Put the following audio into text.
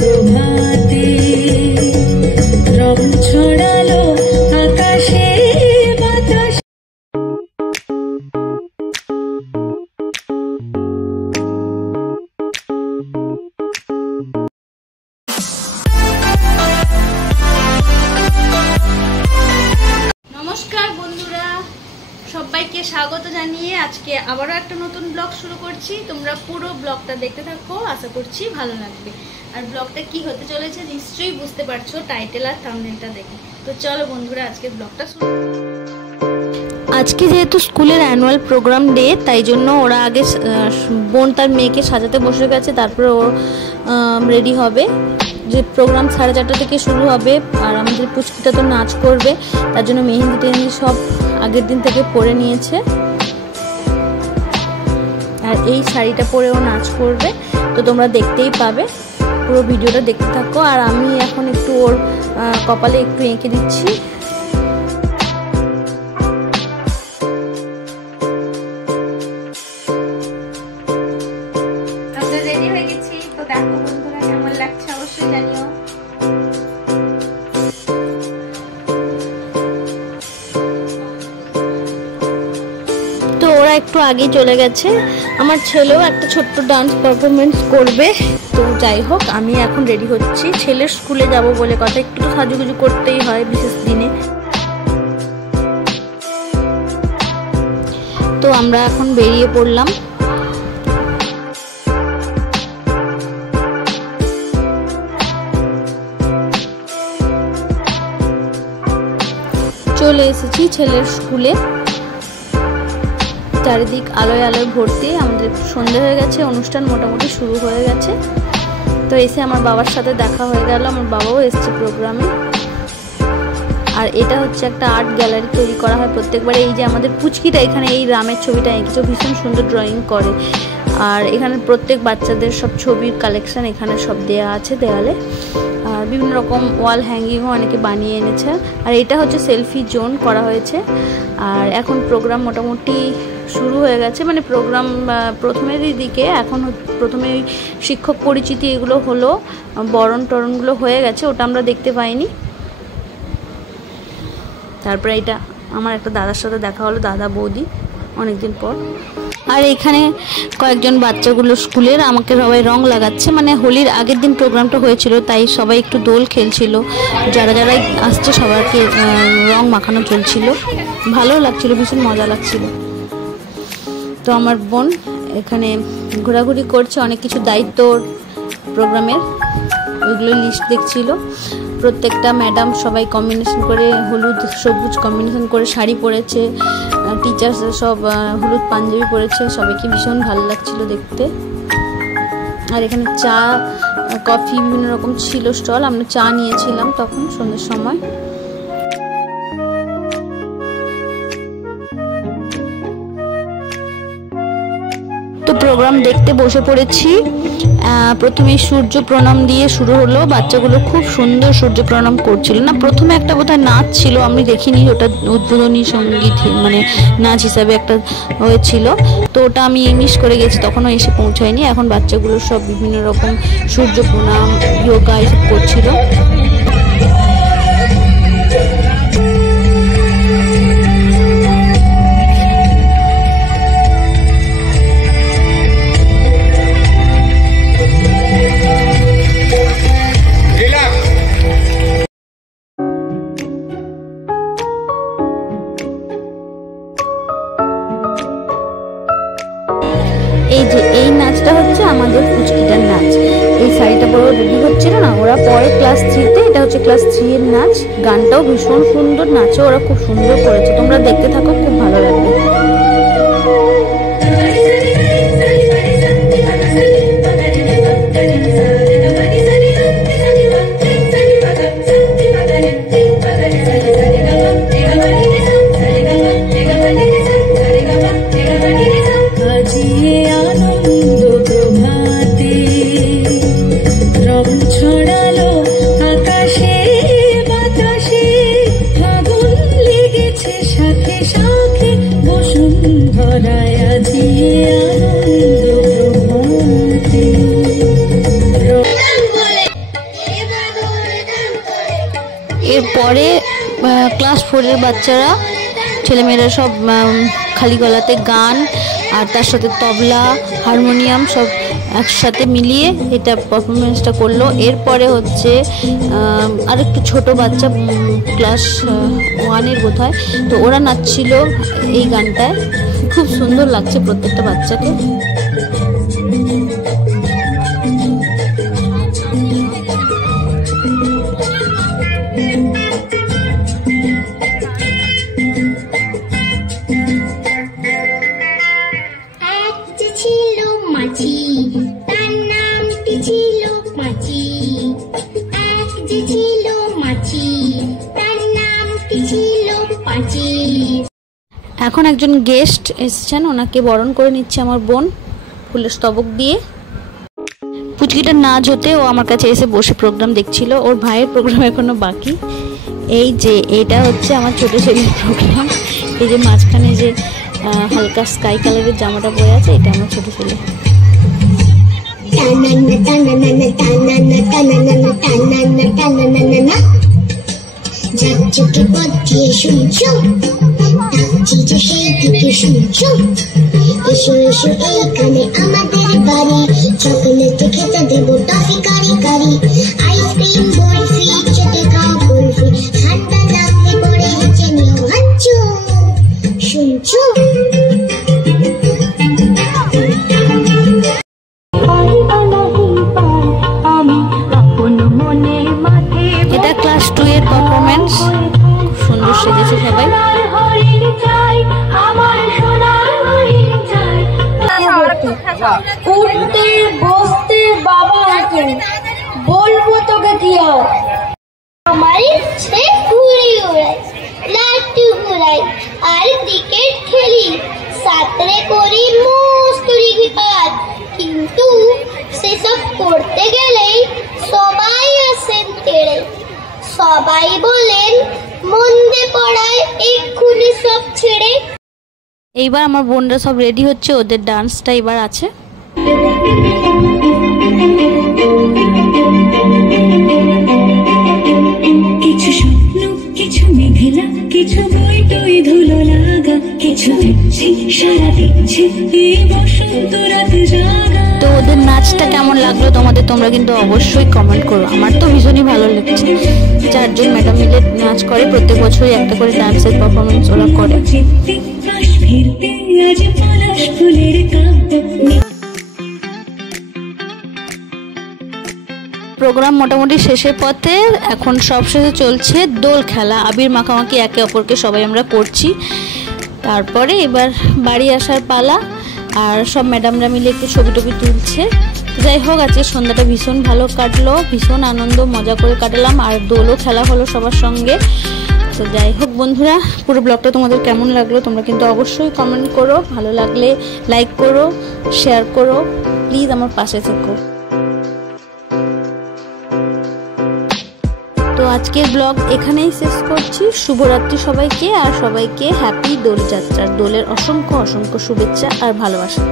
প্রভাতে রং ছড়ালো আকাশে বাতাস। নমস্কার বন্ধুরা, সবাইকে স্বাগত জানিয়ে আজকে আবারও একটা নতুন ব্লগ শুরু করছি। তোমরা পুরো ব্লগটা দেখতে থাকো, আশা করছি ভালো লাগবে। আর ব্লগটা কি হতে চলেছে নিশ্চয়ই বুঝতে পারছো টাইটেল আর থাম্বনেলটা দেখে। তো চলো বন্ধুরা, আজকে ব্লগটা শুরু। আজকে যেহেতু স্কুলের অ্যানুয়াল প্রোগ্রাম ডে, তাই জন্য ওরা আগে বোন তার মেয়েকে সাজাতে বসে গেছে, তারপরে ও রেডি হবে। যে প্রোগ্রাম 4:30 থেকে শুরু হবে, আর আমাদের পুচকিটা তো নাচ করবে, তার জন্য মেহেন্দি টেহেন্দি সব আগের দিন থেকে পরে নিয়েছে। আর এই শাড়িটা পরেও নাচ করবে, তো তোমরা দেখতেই পাবে, পুরো ভিডিওটা দেখতে থাকো। আর আমি এখন একটু ওর কপালে একটু এঁকে দিচ্ছি। আমরা রেডি হয়ে গেছি, তো দেখো বন্ধুরা কেমন লাগছে অবশ্যই জানিও। তো ওরা একটু আগেই চলে গেছে। আমার ছেলেও একটা ছোট্ট ডান্স পারফরমেন্স করবে। তো যাই হোক, আমি এখন রেডি হচ্ছি, ছেলের স্কুলে যাব বলে কথা, একটু তো সাজুগুজু করতেই হয় বিশেষ দিনে। তো আমরা এখন বেরিয়ে পড়লাম। চলে এসেছি ছেলের স্কুলে। চারিদিক আলোয় আলোয় ভর্তি। আমাদের সন্ধ্যা হয়ে গেছে, অনুষ্ঠান মোটামুটি শুরু হয়ে গেছে। তো এসে আমার বাবার সাথে দেখা হয়ে গেল, আমার বাবাও এসছে প্রোগ্রামে। আর এটা হচ্ছে একটা আর্ট গ্যালারি তৈরি করা হয় প্রত্যেকবারে। এই যে আমাদের পুচকিটা এখানে এই রামের ছবিটা এঁকেছে, ভীষণ সুন্দর ড্রয়িং করে। আর এখানে প্রত্যেক বাচ্চাদের সব ছবির কালেকশন এখানে সব দেয়া আছে দেওয়ালে। আর বিভিন্ন রকম ওয়াল হ্যাঙ্গিংও অনেকে বানিয়ে এনেছে। আর এটা হচ্ছে সেলফি জোন করা হয়েছে। আর এখন প্রোগ্রাম মোটামুটি শুরু হয়ে গেছে, মানে প্রোগ্রাম প্রথমের দিকে এখন প্রথমে শিক্ষক পরিচিতি এগুলো হলো, বরণ টরণগুলো হয়ে গেছে, ওটা আমরা দেখতে পাইনি। তারপরে এটা আমার একটা দাদার সাথে দেখা হলো, দাদা বৌদি অনেকদিন পর। আর এখানে কয়েকজন বাচ্চাগুলো স্কুলের আমাকে সবাই রং লাগাচ্ছে, মানে হোলির আগের দিন প্রোগ্রামটা হয়েছিল, তাই সবাই একটু দোল খেলছিল। যারা যারা আসছে সবাইকে রং মাখানো চলছিল, ভালো লাগছিল, ভীষণ মজা লাগছিল। তো আমার বোন এখানে ঘোরাঘুরি করছে, অনেক কিছু দায়িত্ব প্রোগ্রামের ওইগুলো লিস্ট দেখছিল। প্রত্যেকটা ম্যাডাম সবাই কম্বিনেশন করে হলুদ সবুজ কম্বিনেশন করে শাড়ি পরেছে, টিচার্স সব হলুদ পাঞ্জাবি পরেছে, সবাইকে ভীষণ ভালো লাগছিল দেখতে। আর এখানে চা কফি বিভিন্ন রকম ছিল স্টল, আমরা চা নিয়েছিলাম তখন সন্ধ্যের সময়। তো প্রোগ্রাম দেখতে বসে পড়েছি। প্রথমে সূর্য প্রণাম দিয়ে শুরু হলো, বাচ্চাগুলো খুব সুন্দর সূর্য প্রণাম করছিল। না, প্রথমে একটা বোধহয় নাচ ছিল, আমি দেখিনি, ওটা উদ্বোধনী সঙ্গীত মানে নাচ হিসাবে একটা হয়েছিল, তো ওটা আমি মিস করে গেছি, তখনও এসে পৌঁছায়নি। এখন বাচ্চাগুলো সব বিভিন্ন রকম সূর্য প্রণাম, যোগা এসব করছিল। এই যে এই নাচটা হচ্ছে আমাদের পুচকিটার নাচ। এই শাড়িটা পরে রেডি হচ্ছিল না, ওরা পরে ক্লাস 3-তে, এটা হচ্ছে ক্লাস 3 এর নাচ। গানটাও ভীষণ সুন্দর, নাচও ওরা খুব সুন্দর করেছে, তোমরা দেখতে থাকো, খুব ভালো লাগবে। ছড়ালো আকাশে বাতাসে, ফাগুন লেগেছে সাথে সাথে বসুন্ধরায়। 4 এর বাচ্চারা, ছেলেমেয়েরা সব খালি গলাতে গান আর তার সাথে তবলা, হারমোনিয়াম সব একসাথে মিলিয়ে এটা পারফরমেন্সটা করলো। এরপরে হচ্ছে আর একটু ছোটো বাচ্চা ক্লাস 1 এর বোধহয়, তো ওরা নাচছিল এই গানটায়। খুব সুন্দর লাগছে প্রত্যেকটা বাচ্চাকে। এখন একজন গেস্ট এসেছেন, ওনাকে বরণ করে নিচ্ছে আমার বোন ফুলের স্তবক দিয়ে। পুচকিটার নাচ হতে ও আমার কাছে এসে বসে প্রোগ্রাম দেখছিল, ওর ভাইয়ের প্রোগ্রাম এখনো বাকি। এই যে এটা হচ্ছে আমার ছোট ছেলের প্রোগ্রাম। এই যে মাঝখানে যে হালকা স্কাই কালারের জামাটা পরে আছে, এটা আমার ছোট ছেলে। চোখে পথ দিয়ে শুনছো, ডাকছি যে সেই দিকে শুনছো, এসো এসো এইখানে আমাদের বাড়ি, চকলেট খেতে দেবো টফি কারি কারি, আইসক্রিম বরফি চেটে খাও বরফি, ঠান্ডা লাগলে পরে নিচে নিও হাঁচু, শুনছো? এটা ক্লাস 2 এর পারফরমেন্স। সুন্দর সেজেছে সবাই। উঠতে বসতে বাবা আগে বলবো তোকে কি আর, আমার ইচ্ছে ঘুড়ি উড়াই, লাট্টু ঘুরাই আর ক্রিকেট খেলি, সাঁতরে করি মস্তুরি ঘাট, কিন্তু সেসব করতে গেলেই সবাই আসেন তেড়ে, সবাই বলেন মন্দে পড়ায় এক্ষুনি সব ছেড়ে। এইবার আমার বোনরা সব রেডি হচ্ছে, ওদের ডান্সটা এবার আছে। কিছু স্বপ্ন, কিছু মেঘলা, কিছু বই টই ধুলো লাগা, কিছু দিচ্ছে সারা দিচ্ছে এই বসন্ত রাত জাগা। তো ওদের নাচটা কেমন লাগলো তোমাদের, তোমরা কিন্তু অবশ্যই কমেন্ট করো। আমার তো ভীষণই ভালো লাগছে। 4 জন ম্যাডাম মিলে নাচ করে, প্রত্যেক বছরই একটা করে ডান্সের পারফরমেন্স ওরা করে। প্রোগ্রাম মোটামুটি শেষের পথে, এখন সব শেষে চলছে দোল খেলা, আবির মাখামাখি একে অপরকে সবাই আমরা করছি। তারপরে এবার বাড়ি আসার পালা, আর সব ম্যাডামরা মিলে একটু ছবি টবি তুলছে। যাই হোক, আজকে সন্ধ্যাটা ভীষণ ভালো কাটলো, ভীষণ আনন্দ মজা করে কাটালাম, আর দোলও খেলা হলো সবার সঙ্গে। তো যাই হোক বন্ধুরা, পুরো ব্লগটা তোমাদের কেমন লাগলো তোমরা কিন্তু অবশ্যই কমেন্ট করো, ভালো লাগলে লাইক করো, শেয়ার করো, প্লিজ আমার পাশে থেকো। তো আজকের ব্লগ এখানেই শেষ করছি। শুভরাত্রি সবাইকে, আর সবাইকে হ্যাপি দোলযাত্রার, দোলের অসংখ্য অসংখ্য শুভেচ্ছা আর ভালোবাসা।